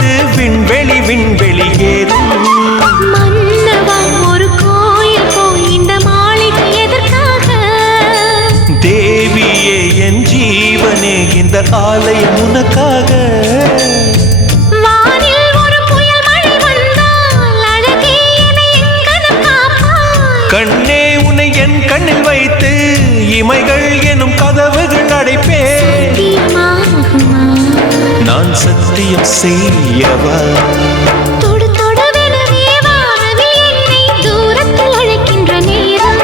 மனது விண்வெளி விண்வெளி ஏறும். மன்னவா ஒரு கோயில் போய் இந்த மாளிகை எதற்காக? தேவியே என் ஜீவனே இந்த ஆலயம் உனக்காக. வானில் ஒரு புயல் மழை வந்தால் அழகே என்னை எங்கனம் காப்பாய். கண்ணே உன்னை என் கண்ணில் வைத்து இமைகள் எனும் கதவுகள் அடைப்பேன். சத்தியமாகுமா? நான் சத்தியம் செய்யவா? தொடு தொடுவெனவே வானவில் என்னை தூரத்தில் அழைக்கின்ற நேரம்.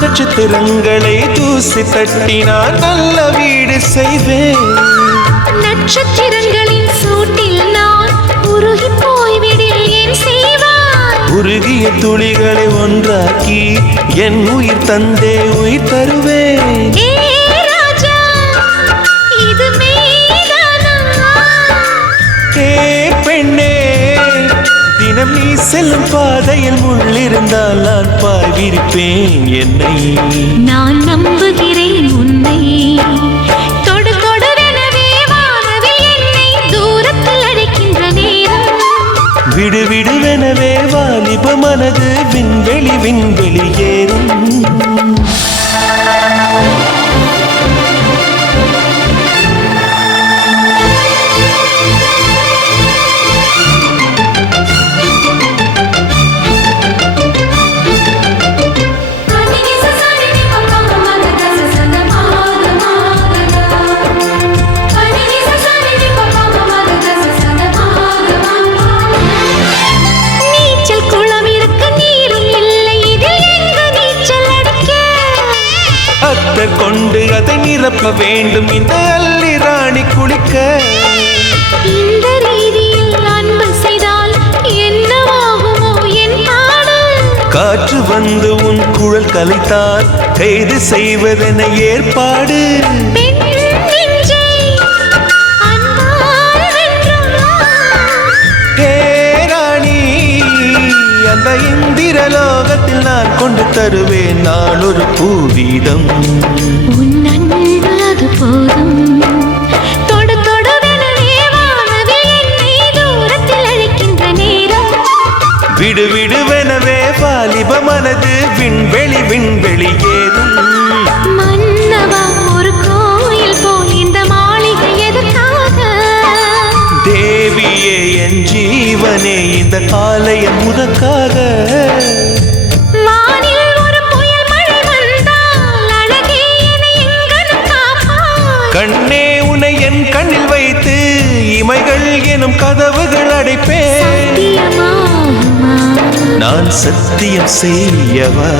நட்சத்திரங்களை தூசி தட்டினால் நல்ல வீடு செய்வேன். நட்சத்திரங்களின் சூட்டில் நான் உருகி போய்விடில் ஏன் செய்வாய்? உருகிய துளிகளை ஒன்றாக்கி என் உயிர் தந்தே உயிர் தருவேன். ஏ ராஜா, இது மெய்தானா? ஏ பெண்ணே, தினம் நீ செல்லும் பாதையில் முள்ளிருந்தால் நான் பாய்விருப்பேன். என்னை நான் நம்புகிறேன் உன்னை. தொடு தொடுவெனவே வானவில் என்னை தூரத்தில் அழைக்கின்ற நேரம். விடு விடுவெனவே வாலிப மனது விண்வெளி விண்வெளி ஏறும். கொண்டு அதை நிரப்ப வேண்டும் இந்த அள்ளி ராணி குளிக்க. இந்த ரீதியில் அன்பு செய்தால் என்னவாகுமோ என் பாடல்? காற்று வந்து உன் குழல் கலைத்தால் கைது செய்வதென ஏற்பாடு. அந்த இந்திரலோகத்தில் நான் கொண்டு தருவேன் நான் ஒரு பூவீதம். உன் அன்பு அது போதும். தொடு தொடுவெனவே வானவில் என்னை தூரத்தில் அழைக்கின்ற நேரம். விடு விடுவெனவே வாலிப மனது விண்வெளி விண்வெளி ஏறும். மன்னவா ஒரு கோயில் போல் இந்த மாளிகை எதற்காக? தேவியே என் ஜீவனே இந்த ஆலயம் உனக்காக. வானில் ஒரு புயல் மழை வந்தால் அழகே என்னை எங்கனம் காப்பாய். கண்ணே உன்னை என் கண்ணில் வைத்து இமைகள் எனும் கதவுகள் அடைப்பேன். சத்தியமாகுமா? நான் சத்தியம் செய்யவா?